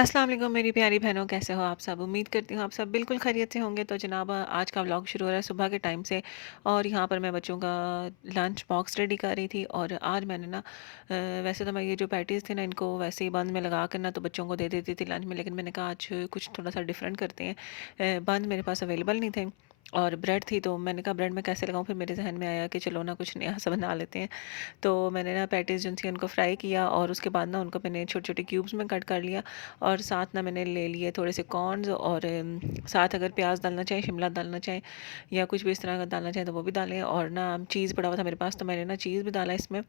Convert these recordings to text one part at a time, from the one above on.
अस्सलाम वालेकुम मेरी प्यारी बहनों, कैसे हो आप सब? उम्मीद करती हूँ आप सब बिल्कुल खैरियत से होंगे। तो जनाब आज का व्लॉग शुरू हो रहा है सुबह के टाइम से। और यहाँ पर मैं बच्चों का लंच बॉक्स रेडी कर रही थी। और आज मैंने ना वैसे तो मैं ये जो पैटीज़ थे ना, इनको वैसे ही बंद में लगा कर ना तो बच्चों को दे देती थी लंच में, लेकिन मैंने कहा आज कुछ थोड़ा सा डिफरेंट करते हैं। बंद मेरे पास अवेलेबल नहीं थे और ब्रेड थी, तो मैंने कहा ब्रेड में कैसे लगाऊं। फिर मेरे जहन में आया कि चलो ना कुछ नया सा बना लेते हैं। तो मैंने ना पैटीज़ जो थी उनको फ्राई किया और उसके बाद ना उनको मैंने छोटे छोटे क्यूब्स में कट कर लिया। और साथ ना मैंने ले लिए थोड़े से कॉर्न्स और साथ अगर प्याज डालना चाहें, शिमला डालना चाहें या कुछ भी इस तरह का डालना चाहें तो वो भी डालें। और ना चीज़ पड़ा हुआ था मेरे पास, तो मैंने ना चीज़ भी डाला इसमें।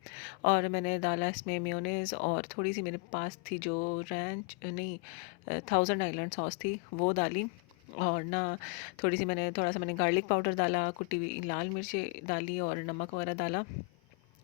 और मैंने डाला इसमें मेयोनेज़ और थोड़ी सी मेरे पास थी जो रैंच नहीं, थाउजेंड आइलैंड सॉस थी, वो डाली। और ना थोड़ा सा मैंने गार्लिक पाउडर डाला, कुटी हुई लाल मिर्ची डाली और नमक वगैरह डाला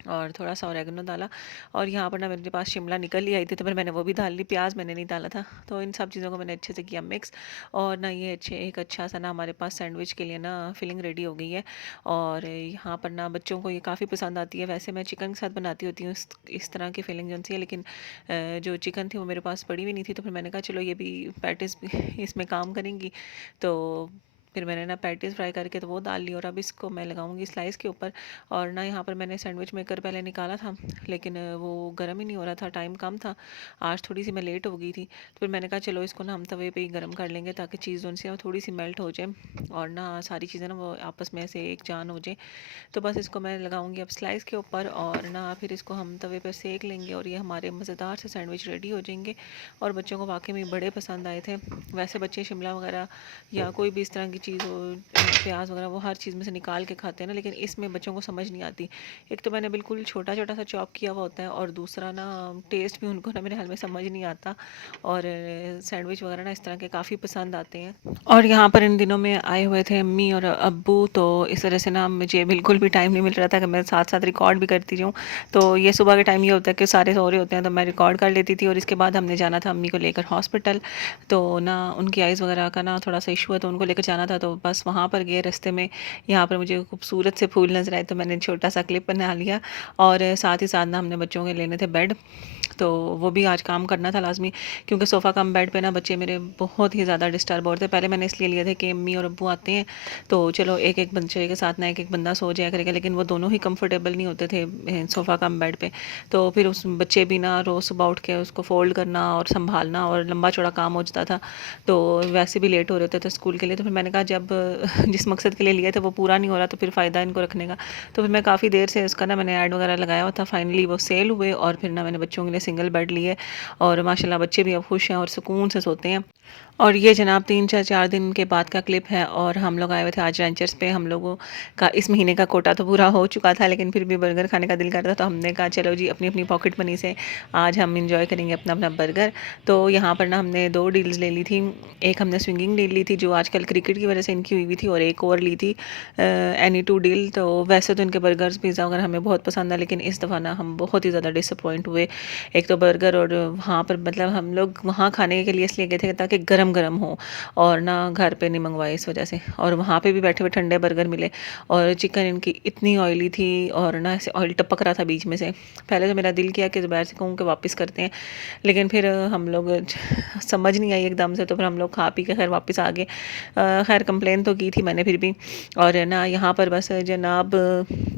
और थोड़ा सा ऑरेगनो डाला। और यहाँ पर ना मेरे पास शिमला निकल ही आई थी, तो फिर मैंने वो भी डाल ली, प्याज मैंने नहीं डाला था। तो इन सब चीज़ों को मैंने अच्छे से किया मिक्स। और ना ये एक अच्छा सा ना हमारे पास सैंडविच के लिए ना फिलिंग रेडी हो गई है। और यहाँ पर ना बच्चों को ये काफ़ी पसंद आती है। वैसे मैं चिकन के साथ बनाती होती हूँ इस तरह की फिलिंग जो सी है, लेकिन जो चिकन थी वो मेरे पास पड़ी हुई नहीं थी, तो फिर मैंने कहा चलो ये भी पैटिस इसमें काम करेंगी। तो फिर मैंने ना पैटीज़ फ्राई करके तो वो डाल ली और अब इसको मैं लगाऊंगी स्लाइस के ऊपर। और ना यहाँ पर मैंने सैंडविच मेकर पहले निकाला था, लेकिन वो गर्म ही नहीं हो रहा था, टाइम कम था। आज थोड़ी सी मैं लेट हो गई थी, तो फिर मैंने कहा चलो इसको ना हम तवे पे ही गर्म कर लेंगे ताकि चीज़ उनसे थोड़ी सी मेल्ट हो जाए और ना सारी चीज़ें ना वो आपस में ऐसे एक जान हो जाए। तो बस इसको मैं लगाऊंगी अब स्लाइस के ऊपर और ना फिर इसको हम तवे पर सेक लेंगे और ये हमारे मज़ेदार से सैंडविच रेडी हो जाएंगे। और बच्चों को वाकई में बड़े पसंद आए थे। वैसे बच्चे शिमला वगैरह या कोई भी इस तरह की चीज़ हो, प्याज वगैरह, वो हर चीज़ में से निकाल के खाते हैं ना, लेकिन इसमें बच्चों को समझ नहीं आती। एक तो मैंने बिल्कुल छोटा छोटा सा चॉप किया हुआ होता है और दूसरा ना टेस्ट भी उनको ना मेरे हाल में समझ नहीं आता। और सैंडविच वगैरह ना इस तरह के काफ़ी पसंद आते हैं। और यहाँ पर इन दिनों में आए हुए थे अम्मी और अब्बू, तो इस वजह से ना मुझे बिल्कुल भी टाइम नहीं मिल रहा था कि मैं साथ साथ रिकॉर्ड भी करती रहूँ। तो ये सुबह के टाइम ये होता है कि सारे सो रहे होते हैं तो मैं रिकॉर्ड कर लेती थी। और इसके बाद हमने जाना था अम्मी को लेकर हॉस्पिटल। तो ना उनकी आइज़ वगैरह का ना थोड़ा सा इशू है, तो उनको लेकर जाना था, तो बस वहाँ पर गए। रास्ते में यहाँ पर मुझे खूबसूरत से फूल नजर आए, तो मैंने छोटा सा क्लिप बना लिया। और साथ ही साथ ना हमने बच्चों के लेने थे बेड, तो वो भी आज काम करना था लाजमी, क्योंकि सोफ़ा कम बेड पे ना बच्चे मेरे बहुत ही ज़्यादा डिस्टर्ब हो रहे थे। पहले मैंने इसलिए लिए थे कि अम्मी और अब्बू आते हैं तो चलो एक एक बच्चे के साथ ना एक एक बंदा सो जाया करेगा, लेकिन वो दोनों ही कंफर्टेबल नहीं होते थे सोफ़ा कम बेड पे। तो फिर उस बच्चे भी ना रोज़ सुबह उठ के उसको फोल्ड करना और संभालना और लंबा चौड़ा काम हो जाता था। तो वैसे भी लेट हो रहे थे स्कूल के लिए, तो फिर मैंने कहा जब जिस मकसद के लिए लिए थे वो पूरा नहीं हो रहा तो फिर फ़ायदा इनको रखने का। तो फिर मैं काफ़ी देर से उसका ना मैंने ऐड वगैरह लगाया हुआ था, फाइनली वो सेल हुए और फिर ना मैंने बच्चों के लिए सिंगल बेड लिए। और माशाल्लाह बच्चे भी अब खुश हैं और सुकून से सोते हैं। और ये जनाब 3 4 दिन के बाद का क्लिप है और हम लोग आए हुए थे आज लंचर्स पे। हम लोगों का इस महीने का कोटा तो पूरा हो चुका था, लेकिन फिर भी बर्गर खाने का दिल कर रहा था, तो हमने कहा चलो जी अपनी अपनी पॉकेट मनी से आज हम इंजॉय करेंगे अपना अपना बर्गर। तो यहाँ पर ना हमने दो डील्स ले ली थी। एक हमने स्विंगिंग डील ली थी जो आजकल क्रिकेट की वजह से इनकी हुई हुई थी, और एक और ली थी एनी टू डील। तो वैसे तो इनके बर्गर्स पिज़्ज़ा वगैरह हमें बहुत पसंद है, लेकिन इस दफ़ा ना हम बहुत ही ज़्यादा डिसअपॉइंट हुए। एक तो बर्गर, और वहाँ पर मतलब हम लोग वहाँ खाने के लिए इसलिए गए थे ताकि गरम गरम हो, और ना घर पे नहीं मंगवाए इस वजह से। और वहाँ पे भी बैठे हुए ठंडे बर्गर मिले और चिकन इनकी इतनी ऑयली थी और ना ऐसे ऑयल टपक रहा था बीच में से। पहले तो मेरा दिल किया कि ज़ुबैर से कहूँ कि वापस करते हैं, लेकिन फिर हम लोग समझ नहीं आई एकदम से, तो फिर हम लोग खा पी के खैर वापस आ गए। खैर कंप्लेन तो की थी मैंने फिर भी। और ना यहाँ पर बस जनाब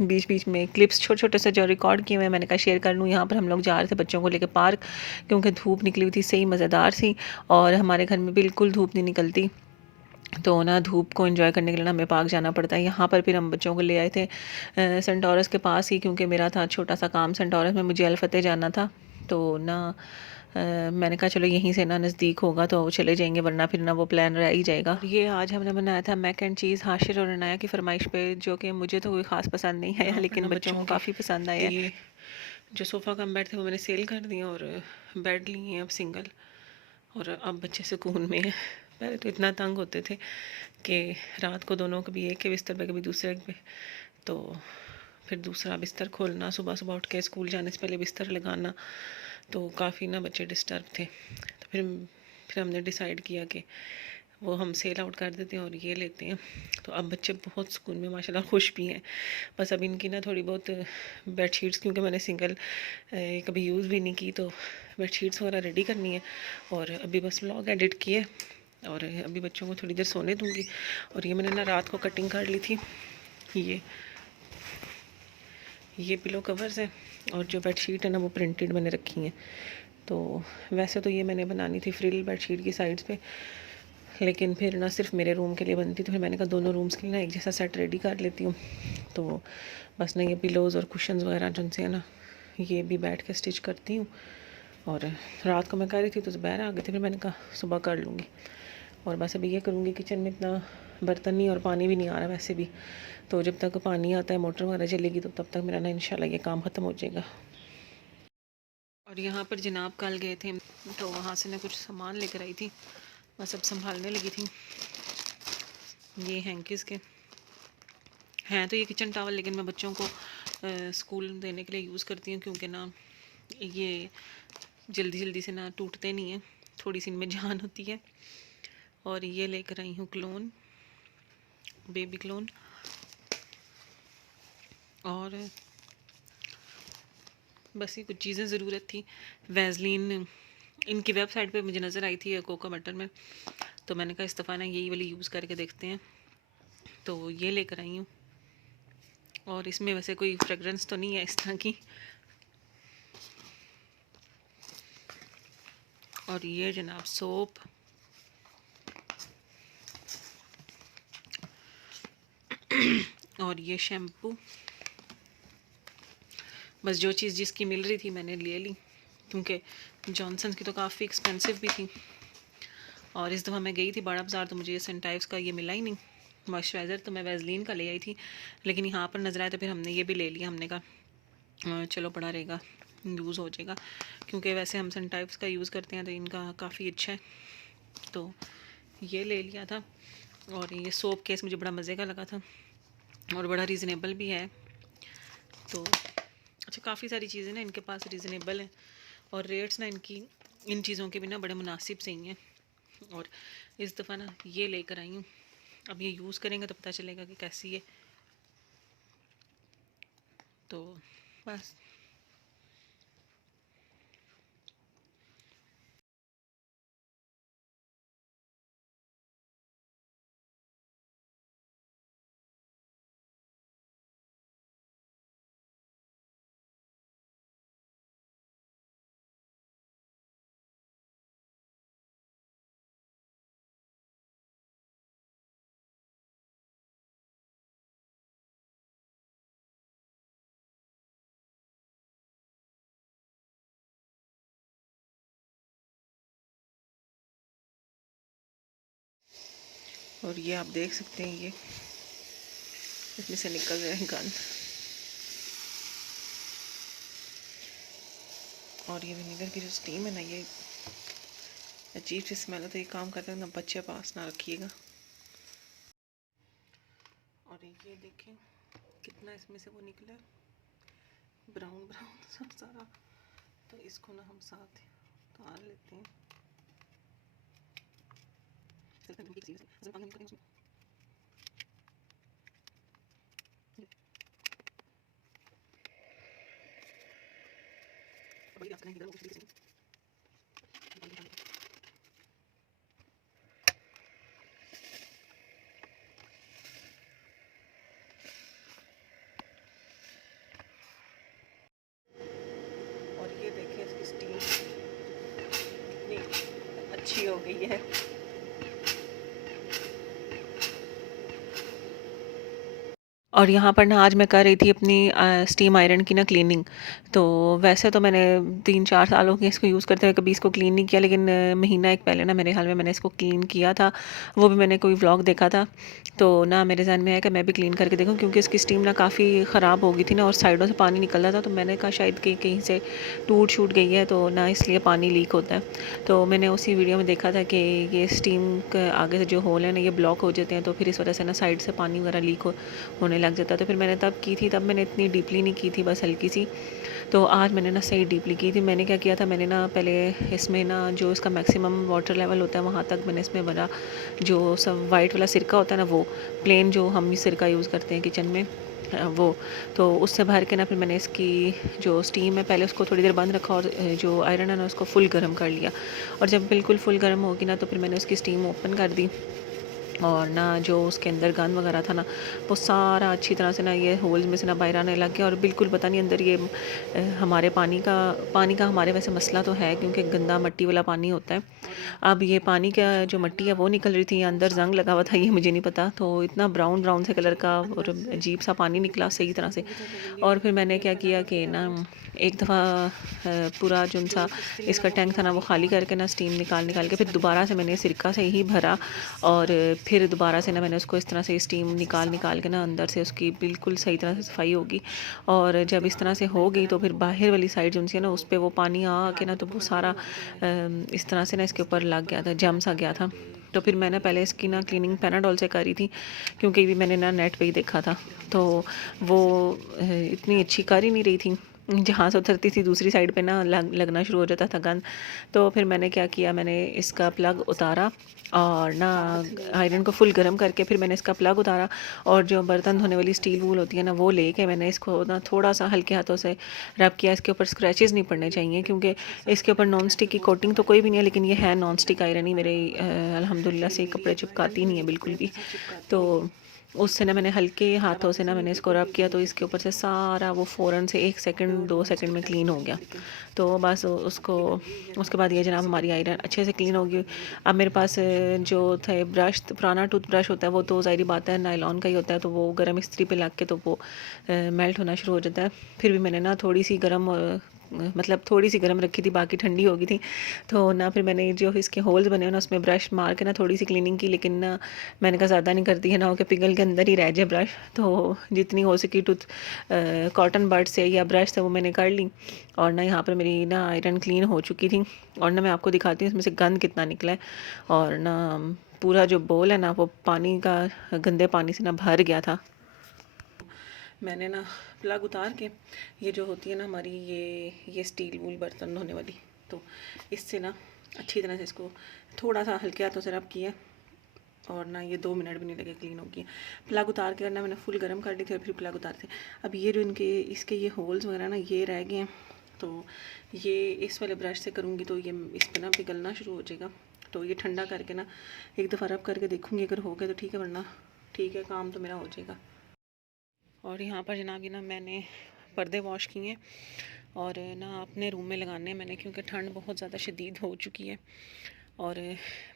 बीच बीच में क्लिप्स छोटे छोटे से जो रिकॉर्ड किए हुए हैं मैंने कहा शेयर कर लूँ। यहाँ पर हम लोग जा रहे थे बच्चों को लेकर पार्क, क्योंकि धूप निकली हुई थी, सही मज़ेदार सी। और हमारे घर में बिल्कुल धूप नहीं निकलती, तो ना धूप को एंजॉय करने के लिए ना हमें पार्क जाना पड़ता है। यहाँ पर फिर हम बच्चों को ले आए थे सेंटोरस के पास ही, क्योंकि मेरा था छोटा सा काम सेंटोरस में, मुझे अलफतेह जाना था। तो ना मैंने कहा चलो यहीं से ना नज़दीक होगा तो चले जाएंगे, वरना फिर ना वो प्लान रह ही जाएगा। और ये आज हमने बनाया था मैक एंड चीज़ हाशिर और अनाया की फरमाइश पे, जो कि मुझे तो कोई ख़ास पसंद नहीं आया, लेकिन बच्चों को काफ़ी पसंद आया। ये जो सोफ़ा कम बेड थे वो मैंने सेल कर दिए और बेड लिए हैं अब सिंगल, और अब बच्चे सुकून में हैं। पहले तो इतना तंग होते थे कि रात को दोनों कभी एक के बिस्तर पे कभी दूसरे पे, तो फिर दूसरा बिस्तर खोलना, सुबह सुबह उठ के स्कूल जाने से पहले बिस्तर लगाना, तो काफ़ी ना बच्चे डिस्टर्ब थे। तो फिर हमने डिसाइड किया कि वो हम सेल आउट कर देते हैं और ये लेते हैं। तो अब बच्चे बहुत सुकून में माशाल्लाह खुश भी हैं। बस अब इनकी ना थोड़ी बहुत बेडशीट्स, क्योंकि मैंने सिंगल कभी यूज़ भी नहीं की, तो बेडशीट्स वगैरह रेडी करनी है। और अभी बस व्लॉग एडिट किए और अभी बच्चों को थोड़ी देर सोने दूँगी। और ये मैंने ना रात को कटिंग कर ली थी। ये पिलो कवर्स हैं और जो बेडशीट है ना वो प्रिंटेड मैंने रखी हैं। तो वैसे तो ये मैंने बनानी थी फ्रिल बेडशीट की साइड्स पे, लेकिन फिर ना सिर्फ मेरे रूम के लिए बनती, तो फिर मैंने कहा दोनों रूम्स के लिए ना एक जैसा सेट रेडी कर लेती हूँ। तो बस ना ये पिलोज़ और कुशन्स वगैरह जिनसे है ना ये भी बैठ के स्टिच करती हूँ। और रात को मैं कर रही थी तो दोपहर आ गई थी, फिर मैंने कहा सुबह कर लूँगी। और बस अभी ये करूँगी, किचन में इतना बर्तन नहीं और पानी भी नहीं आ रहा वैसे भी, तो जब तक पानी आता है मोटर वगैरह चलेगी तो तब तक मेरा ना इंशाल्लाह ये काम ख़त्म हो जाएगा। और यहाँ पर जनाब कल गए थे तो वहाँ से मैं कुछ सामान लेकर आई थी, बस अब संभालने लगी थी। ये हैंकीज़ के हैं तो ये किचन टावल, लेकिन मैं बच्चों को स्कूल देने के लिए यूज़ करती हूँ, क्योंकि ना ये जल्दी जल्दी से ना टूटते नहीं हैं, थोड़ी सी इनमें जान होती है। और ये लेकर आई हूँ क्लोन, बेबी क्लोन। और बस ये कुछ चीज़ें ज़रूरत थी। वैसलीन इनकी वेबसाइट पे मुझे नज़र आई थी कोको बटर में, तो मैंने कहा इस दफ़ा ना यही वाली यूज़ करके देखते हैं, तो ये लेकर आई हूँ। और इसमें वैसे कोई फ्रेगरेंस तो नहीं है इस तरह की। और ये जनाब सोप, और ये शैम्पू। बस जो चीज़ जिसकी मिल रही थी मैंने ले ली, क्योंकि जॉनसन की तो काफ़ी एक्सपेंसिव भी थी। और इस दफ़ा मैं गई थी बड़ा बाज़ार तो मुझे ये सेंटाइव्स का ये मिला ही नहीं मॉइस्चराइज़र, तो मैं वैसलीन का ले आई थी, लेकिन यहाँ पर नज़र आया तो फिर हमने ये भी ले लिया। हमने कहा चलो बड़ा रहेगा, यूज़ हो जाएगा, क्योंकि वैसे हम सेंटाइव्स का यूज़ करते हैं तो इनका काफ़ी अच्छा है, तो ये ले लिया था। और ये सोप केस मुझे बड़ा मज़े का लगा था और बड़ा रीज़नेबल भी है। तो अच्छा, काफ़ी सारी चीज़ें ना इनके पास रीज़नेबल हैं और रेट्स ना इनकी इन चीज़ों के भी ना बड़े मुनासिब सही हैं। और इस दफ़ा ना ये लेकर आई हूँ, अब ये यूज़ करेंगे तो पता चलेगा कि कैसी है। तो बस और ये आप देख सकते हैं, ये इसमें से निकल रहे हैं गंद। और ये विनेगर की जो स्टीम है ना, ये अजीब सी स्मेल है, तो ये काम करते हैं ना बच्चे पास ना रखिएगा। और ये देखें कितना इसमें से वो निकला है, ब्राउन ब्राउन सब सारा। तो इसको ना हम साथ उतार लेते हैं। और ये देखिए इसकी स्टीम कितनी अच्छी हो गई है। और यहाँ पर ना आज मैं कर रही थी अपनी स्टीम आयरन की ना क्लीनिंग। तो वैसे तो मैंने 3-4 साल हो गए इसको यूज़ करते हुए, कभी इसको क्लीन नहीं किया, लेकिन महीना एक पहले ना मेरे ख्याल में मैंने इसको क्लीन किया था। वो भी मैंने कोई व्लॉग देखा था, तो ना मेरे ज़हन में है कि मैं भी क्लीन करके देखूँ, क्योंकि इसकी स्टीम ना काफ़ी ख़राब हो गई थी ना और साइडों से पानी निकल रहा था। तो मैंने कहा शायद कहीं से टूट छूट गई है, तो ना इसलिए पानी लीक होता है। तो मैंने उसी वीडियो में देखा था कि ये स्टीम के आगे से जो होल है ना ये ब्लॉक हो जाते हैं, तो फिर इस वजह से ना साइड से पानी वगैरह लीक होने लग जाता है। तो फिर मैंने तब की थी, तब मैंने इतनी डीपली नहीं की थी, बस हल्की सी। तो आज मैंने ना सही डीपली की थी। मैंने क्या किया था, मैंने ना पहले इसमें ना जो इसका मैक्सिमम वाटर लेवल होता है वहाँ तक मैंने इसमें भरा। जो सब वाइट वाला सिरका होता है ना, वो प्लेन जो हम सिरका यूज़ करते हैं किचन में, वो तो उससे भर के ना फिर मैंने इसकी जो स्टीम है पहले उसको थोड़ी देर बंद रखा और जो आयरन है ना उसको फुल गर्म कर लिया। और जब बिल्कुल फुल गर्म होगी ना तो फिर मैंने उसकी स्टीम ओपन कर दी। और ना जो उसके अंदर गंद वगैरह था ना, वो सारा अच्छी तरह से ना ये होल्स में से ना बाहर आने लग गया। और बिल्कुल पता नहीं अंदर ये हमारे पानी का हमारे वैसे मसला तो है क्योंकि गंदा मिट्टी वाला पानी होता है। अब ये पानी का जो मिट्टी है वो निकल रही थी, अंदर जंग लगा हुआ था, ये मुझे नहीं पता। तो इतना ब्राउन ब्राउन से कलर का और अजीब सा पानी निकला सही तरह से। और फिर मैंने क्या किया कि ना एक दफ़ा पूरा जो सा इसका टैंक था ना वो खाली करके ना स्टीम निकाल निकाल के फिर दोबारा से मैंने सिरका से ही भरा। और फिर दोबारा से ना मैंने उसको इस तरह से स्टीम निकाल निकाल के ना अंदर से उसकी बिल्कुल सही तरह से सफाई होगी। और जब इस तरह से हो गई तो फिर बाहर वाली साइड जो है ना उस पर वो पानी आ के ना तो वो सारा इस तरह से ना इसके ऊपर लग गया था, जम सा गया था। तो फिर मैंने पहले इसकी ना क्लीनिंग पैनाडोल से करी थी क्योंकि भी मैंने ना नेट पे ही देखा था। तो वो इतनी अच्छी कर ही नहीं रही थी, जहाँ से उतरती थी दूसरी साइड पे ना लगना शुरू हो जाता था गंद। तो फिर मैंने क्या किया, मैंने इसका प्लग उतारा और ना आयरन को फुल गर्म करके फिर मैंने इसका प्लग उतारा। और जो बर्तन धोने वाली स्टील वूल होती है ना वो लेके मैंने इसको ना थोड़ा सा हल्के हाथों से रब किया। इसके ऊपर स्क्रैचेस नहीं पड़ने चाहिए क्योंकि इसके ऊपर नॉन स्टिक की कोटिंग तो कोई भी नहीं है, लेकिन ये है नॉन स्टिक आयरन ही मेरे अल्हम्दुलिल्लाह से कपड़े चिपकाती नहीं है बिल्कुल भी। तो उससे ना मैंने हल्के हाथों से ना मैंने इसको रब किया तो इसके ऊपर से सारा वो फ़ौरन से 1 सेकंड 2 सेकंड में क्लीन हो गया। तो बस उसको उसके बाद ये जनाब हमारी आयरन अच्छे से क्लीन होगी। अब मेरे पास जो थे ब्रश, पुराना टूथब्रश होता है वो तो ज़ाहिर बात है नायलॉन का ही होता है, तो वो गर्म इस्त्री पे लग के तो वो मेल्ट होना शुरू हो जाता है। फिर भी मैंने ना थोड़ी सी गर्म मतलब थोड़ी सी गर्म रखी थी, बाकी ठंडी हो गई थी। तो ना फिर मैंने जो इसके होल्स बने हैं ना उसमें ब्रश मार के ना थोड़ी सी क्लीनिंग की, लेकिन ना मैंने कहा ज़्यादा नहीं करती है ना हो कि पिघल के अंदर ही रह जाए ब्रश। तो जितनी हो सकी कॉटन बड से या ब्रश से वो मैंने कर ली। और ना यहाँ पर मेरी ना आयरन क्लीन हो चुकी थी। और ना मैं आपको दिखाती हूँ इसमें से गंद कितना निकला है। और ना पूरा जो बोल है ना वो पानी का, गंदे पानी से ना भर गया था। मैंने ना प्लग उतार के, ये जो होती है ना हमारी ये स्टील वूल बर्तन धोने वाली, तो इससे ना अच्छी तरह से इसको थोड़ा सा हल्के हाथों से रब किया। और ना ये 2 मिनट भी नहीं लगे क्लीन होगी। प्लग उतार के करना, मैंने फुल गर्म कर ली थी और फिर प्लग उतार थे। अब ये जो इसके ये होल्स वगैरह ना ये रह गए हैं, तो ये इस वाले ब्रश से करूँगी तो ये इस पर ना पिघलना शुरू हो जाएगा। तो ये ठंडा करके ना एक दफ़ा रब करके देखूँगी, अगर हो गया तो ठीक है, वरना ठीक है, काम तो मेरा हो जाएगा। और यहाँ पर जनाब ये ना मैंने पर्दे वॉश किए हैं और ना अपने रूम में लगाने हैं मैंने, क्योंकि ठंड बहुत ज़्यादा शदीद हो चुकी है। और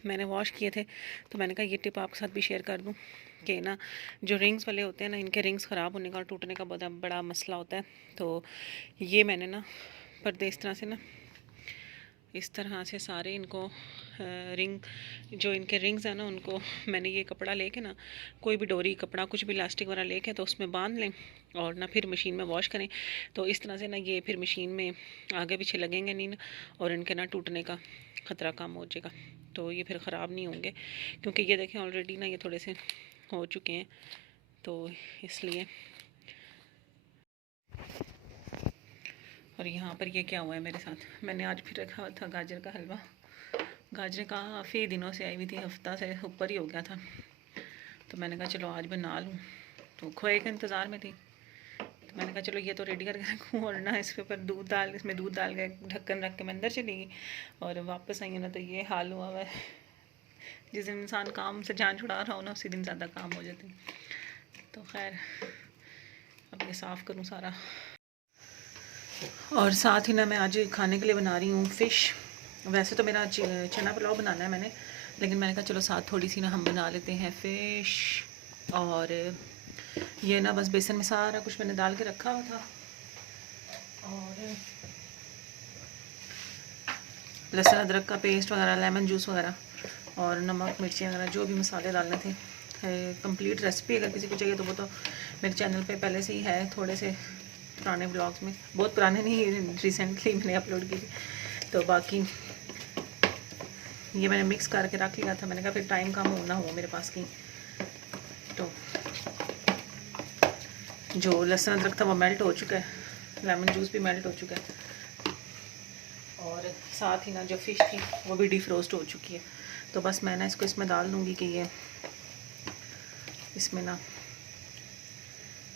मैंने वॉश किए थे तो मैंने कहा ये टिप आपके साथ भी शेयर कर दूँ कि ना जो रिंग्स वाले होते हैं ना, इनके रिंग्स ख़राब होने का और टूटने का बहुत बड़ा मसला होता है। तो ये मैंने ना पर्दे इस तरह से ना इस तरह से सारे इनको रिंग, जो इनके रिंग्स हैं ना उनको मैंने ये कपड़ा लेके ना, कोई भी डोरी कपड़ा कुछ भी इलास्टिक वगैरह लेके तो उसमें बांध लें और ना फिर मशीन में वॉश करें। तो इस तरह से ना ये फिर मशीन में आगे पीछे लगेंगे नहीं ना, और इनके ना टूटने का ख़तरा कम हो जाएगा। तो ये फिर ख़राब नहीं होंगे, क्योंकि ये देखें ऑलरेडी ना ये थोड़े से हो चुके हैं, तो इसलिए। और यहाँ पर ये क्या हुआ है मेरे साथ, मैंने आज फिर रखा था गाजर का हलवा। गाजरें काफ़ी दिनों से आई हुई थी, हफ्ता से ऊपर ही हो गया था। तो मैंने कहा चलो आज बना लूँ, तो खोए के इंतज़ार में थी। तो मैंने कहा चलो ये तो रेडी करके रखूँ, और ना इसके ऊपर इसमें दूध डाल के ढक्कन रख के मैं अंदर चली गई और वापस आई ना तो ये हाल हुआ हुआ है। जिस दिन इंसान काम से जान छुड़ा रहा हो ना उसी दिन ज़्यादा काम हो जाते हैं। तो खैर अब ये साफ़ करूँ सारा। और साथ ही ना मैं आज खाने के लिए बना रही हूँ फ़िश। वैसे तो मेरा चना पुलाव बनाना है मैंने, लेकिन मैंने कहा चलो साथ थोड़ी सी ना हम बना लेते हैं फ़िश। और ये ना बस बेसन में सारा कुछ मैंने डाल के रखा हुआ था, और लहसुन अदरक का पेस्ट वगैरह, लेमन जूस वगैरह, और नमक मिर्ची वगैरह जो भी मसाले डालने थे। कंप्लीट रेसिपी अगर किसी को चाहिए तो वो तो मेरे चैनल पे पहले से ही है, थोड़े से पुराने ब्लॉग्स में, बहुत पुराने नहीं, रिसेंटली मैंने अपलोड की थी। तो बाकी ये मैंने मिक्स करके रख लिया था, मैंने कहा फिर टाइम कम होना हो मेरे पास की। तो जो लहसुन अदरक था वो मेल्ट हो चुका है, लेमन जूस भी मेल्ट हो चुका है और साथ ही ना जो फ़िश थी वो भी डिफ्रोस्ट हो चुकी है। तो बस मैं ना इसको इसमें डाल दूँगी कि ये इसमें ना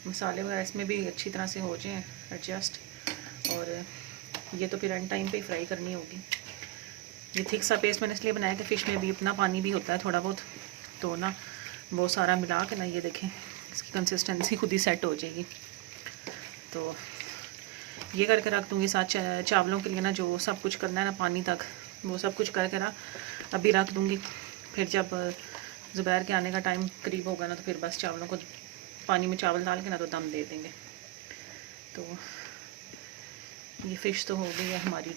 मसाले वगैरह इसमें भी अच्छी तरह से हो जाएं एडजस्ट। और ये तो फिर एंड टाइम पे ही फ्राई करनी होगी। ये थिक सा पेस्ट मैंने इसलिए बनाया कि फ़िश में भी अपना पानी भी होता है थोड़ा बहुत, तो ना वो सारा मिला के ना ये देखें इसकी कंसिस्टेंसी खुद ही सेट हो जाएगी। तो ये करके रख दूँगी। साथ चावलों के लिए ना जो सब कुछ करना है ना पानी तक, वो सब कुछ करके ना अभी रख दूँगी। फिर जब ज़ुबैर के आने का टाइम करीब होगा ना तो फिर बस चावलों को पानी में चावल डाल के ना तो दम दे देंगे। तो ये फ़िश तो हो गई है हमारी।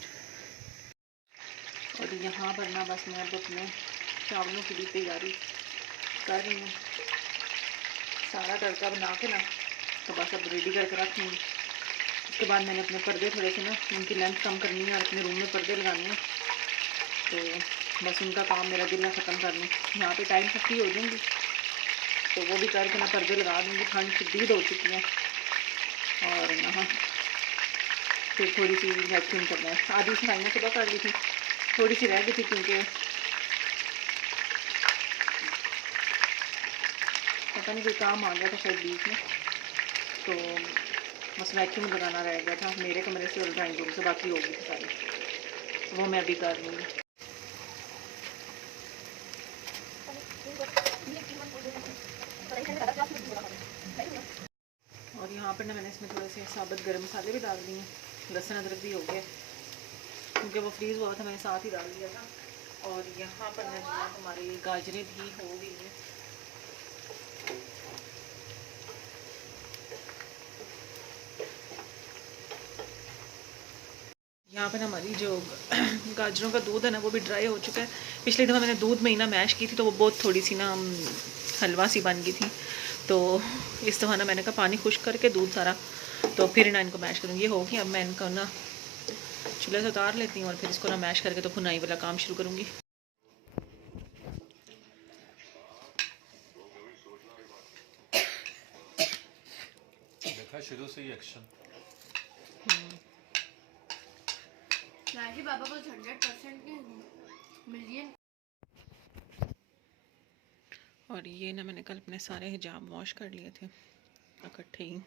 और यहाँ पर ना बस मैं अब अपने चावलों की भी तैयारी कर रही हूँ। सारा तड़का बना के ना तो बस अब रेडी करके रख दूँगी। उसके बाद मैंने अपने पर्दे थोड़े से ना उनकी लेंथ कम करनी है और अपने रूम में पर्दे लगाने हैं। तो बस उनका काम मेरा दिन में ख़त्म कर लूँ। यहाँ पे टाइम से फ्री हो जाऊँगी तो वो भी करके ना पर्दे लगा दूँगी। ठंड शदीद हो चुकी है और यहाँ फिर थोड़ी सी वैक्यूम करना है। आधी सफाइयाँ सुबह कर ली थी, थोड़ी सी रह गई थी क्योंकि पता नहीं कोई काम आ गया था शायद बीच में, तो बस वैक्यूम लगाना रह गया था मेरे कमरे से और ड्राइंग रूम से, बाकी हो गई थी सारी, तो वो मैं अभी कर लूँगी। और यहाँ पर ना मैंने इसमें थोड़े से साबुत गरम मसाले भी डाल दिए, लहसुन अदरक भी हो गया क्योंकि वो फ्रीज़ हुआ था, मैंने साथ ही डाल दिया था। और यहाँ पर ना हमारी गाजरें भी हो गई हैं। यहाँ पर हमारी जो गाजरों का दूध है ना वो भी ड्राई हो चुका है। पिछली दफ़ा मैंने दूध में ही ना मैश की थी तो वो बहुत थोड़ी सी ना हलवा सी बन गई थी। तो इस दफ़ा ना मैंने कहा पानी खुश्क करके दूध सारा तो फिर ना इनको मैश करूँगी। ये होगी, अब मैं इनको ना चूल्हे से उतार लेती हूँ और फिर इसको ना मैश करके तो भुनाई वाला काम शुरू करूँगी। देखा शुरू से ही एक्शन। बाबा को 100% मिलियन। और ये ना मैंने कल अपने सारे हिजाब वॉश कर लिए थे इकट्ठे ही,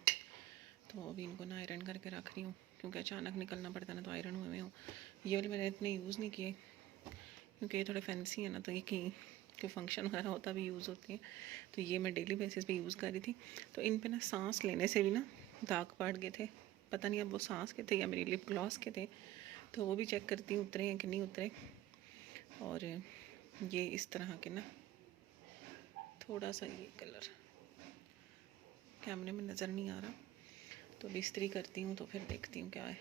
तो अभी इनको ना आयरन करके रख रही हूँ क्योंकि अचानक निकलना पड़ता है ना, तो आयरन हुए हूँ। ये वाले मैंने इतने यूज़ नहीं किए क्योंकि ये थोड़े फैंसी है ना, तो ये कहीं कोई फंक्शन वगैरह होता भी यूज़ होती है, तो ये मैं डेली बेसिस पे यूज़ कर रही थी। तो इन पे ना सांस लेने से भी ना दाग पड़ गए थे, पता नहीं अब वो सांस के थे या मेरी लिप ग्लॉस के थे, तो वो भी चेक करती हूँ उतरे हैं कि नहीं उतरे। और ये इस तरह के ना थोड़ा सा ये कलर कैमरे में नज़र नहीं आ रहा, तो अब इस्त्री करती हूँ तो फिर देखती हूँ क्या है।